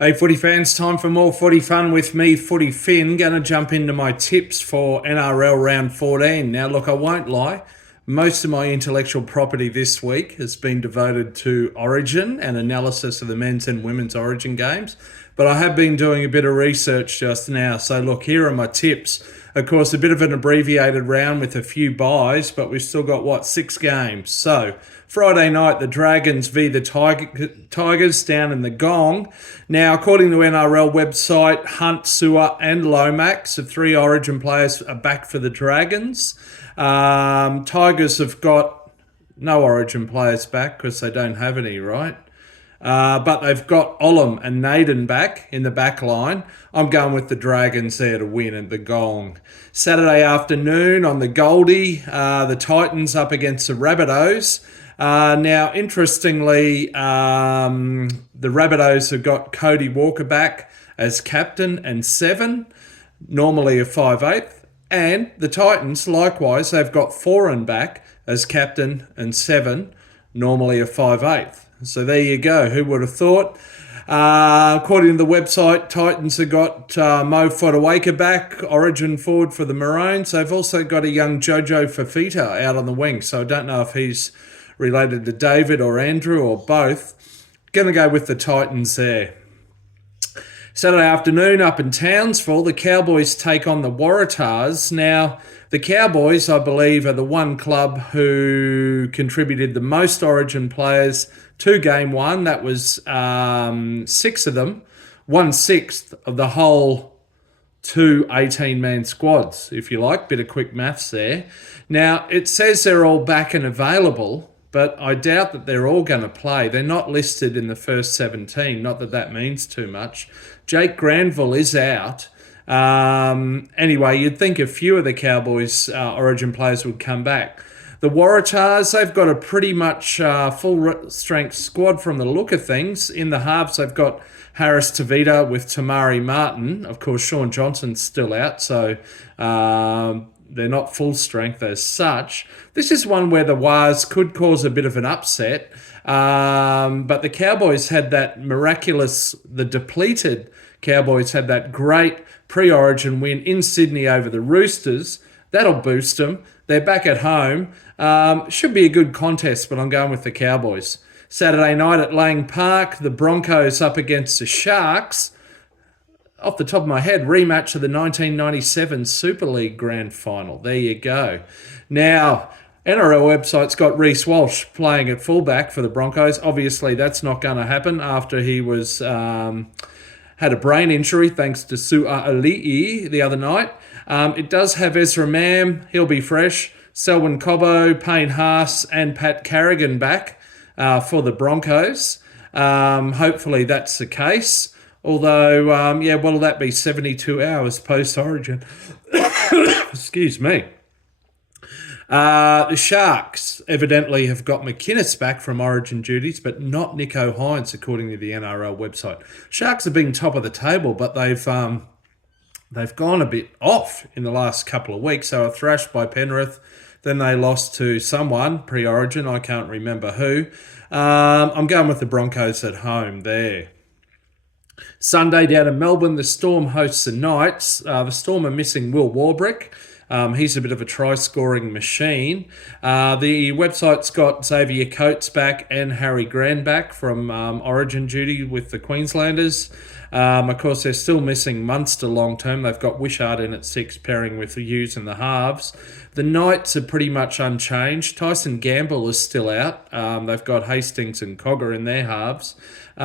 Hey footy fans, time for more footy fun with me, Footy Finn. Going to jump into my tips for NRL Round 14. Now look, I won't lie, most of my intellectual property this week has been devoted to Origin and analysis of the men's and women's Origin games, but I have been doing a bit of research just now. So look, here are my tips. Of course, a bit of an abbreviated round with a few buys, but we've still got, 6 games. So, Friday night, the Dragons v the Tigers down in the Gong. Now, according to NRL website, Hunt, Sewer and Lomax, the 3 Origin players, are back for the Dragons. Tigers have got no Origin players back because they don't have any, right? But they've got Olam and Naden back in the back line. I'm going with the Dragons there to win at the Gong. Saturday afternoon on the Goldie, the Titans up against the Rabbitohs. Now, interestingly, the Rabbitohs have got Cody Walker back as captain and 7, normally a 5/8. And the Titans, likewise, they've got Foran back as captain and 7, normally a 5/8. So there you go. Who would have thought? According to the website, Titans have got Mo Fotuaika back, Origin forward for the Maroons. They've also got a young Jojo Fafita out on the wing. So I don't know if he's related to David or Andrew or both. Going to go with the Titans there. Saturday afternoon up in Townsville, the Cowboys take on the Waratahs. Now, the Cowboys, I believe, are the one club who contributed the most Origin players to Game 1. That was 6 of them, 1/6 of the whole 2 18-man squads, if you like. Bit of quick maths there. Now, it says they're all back and available, but I doubt that they're all going to play. They're not listed in the first 17, not that that means too much. Jake Granville is out. Anyway, you'd think a few of the Cowboys' Origin players would come back. The Waratahs, they've got a pretty much full-strength squad from the look of things. In the halves, they've got Harris Tavita with Tamari Martin. Of course, Sean Johnson's still out, so they're not full strength as such. This is one where the Wars could cause a bit of an upset, but the Cowboys had that the depleted Cowboys had that great pre-Origin win in Sydney over the Roosters. That'll boost them. They're back at home. Should be a good contest, but I'm going with the Cowboys. Saturday night at Lang Park, the Broncos up against the Sharks. Off the top of my head, rematch of the 1997 Super League Grand Final. There you go. Now, NRL website's got Reece Walsh playing at fullback for the Broncos. Obviously, that's not going to happen after he was had a brain injury thanks to Su'a'ali'i the other night. It does have Ezra Mam. He'll be fresh. Selwyn Cobbo, Payne Haas, and Pat Carrigan back for the Broncos. Hopefully that's the case. Although, what'll that be? 72 hours post-Origin. Excuse me. The Sharks evidently have got McInnes back from Origin duties, but not Nico Hines, according to the NRL website. Sharks have been top of the table, but they've gone a bit off in the last couple of weeks. They were thrashed by Penrith. Then they lost to someone pre-Origin. I can't remember who. I'm going with the Broncos at home there. Sunday down in Melbourne, the Storm hosts the Knights. The Storm are missing Will Warbrick. He's a bit of a try-scoring machine. The website's got Xavier Coates back and Harry Grant back from Origin duty with the Queenslanders. Of course, they're still missing Munster long-term. They've got Wishart in at 6, pairing with the Hughes in the halves. The Knights are pretty much unchanged. Tyson Gamble is still out. They've got Hastings and Cogger in their halves. They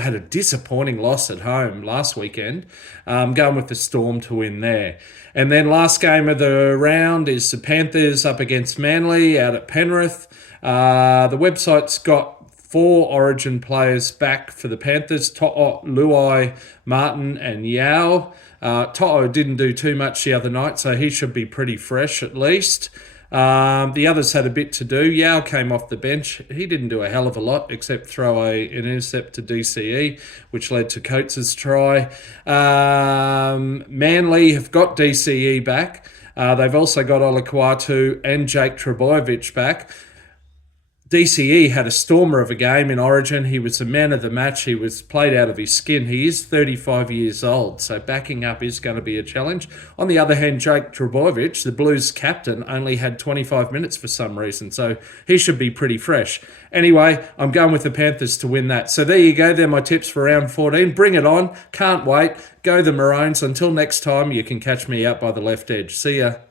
had a disappointing loss at home last weekend. Going with the Storm to win there. And then last game of the round is the Panthers up against Manly out at Penrith. The website's got 4 Origin players back for the Panthers: To'o, Luai, Martin and Yao. To'o didn't do too much the other night, so he should be pretty fresh at least. The others had a bit to do. Yao came off the bench. He didn't do a hell of a lot except throw an intercept to DCE, which led to Coates' try. Manly have got DCE back. They've also got Olakwatu and Jake Trebojevic back. DCE had a stormer of a game in Origin. He was the man of the match. He was played out of his skin. He is 35 years old, so backing up is going to be a challenge. On the other hand, Jake Trbojevic, the Blues captain, only had 25 minutes for some reason, so he should be pretty fresh. Anyway, I'm going with the Panthers to win that. So there you go. They're my tips for round 14. Bring it on. Can't wait. Go the Maroons. Until next time, you can catch me out by the left edge. See ya.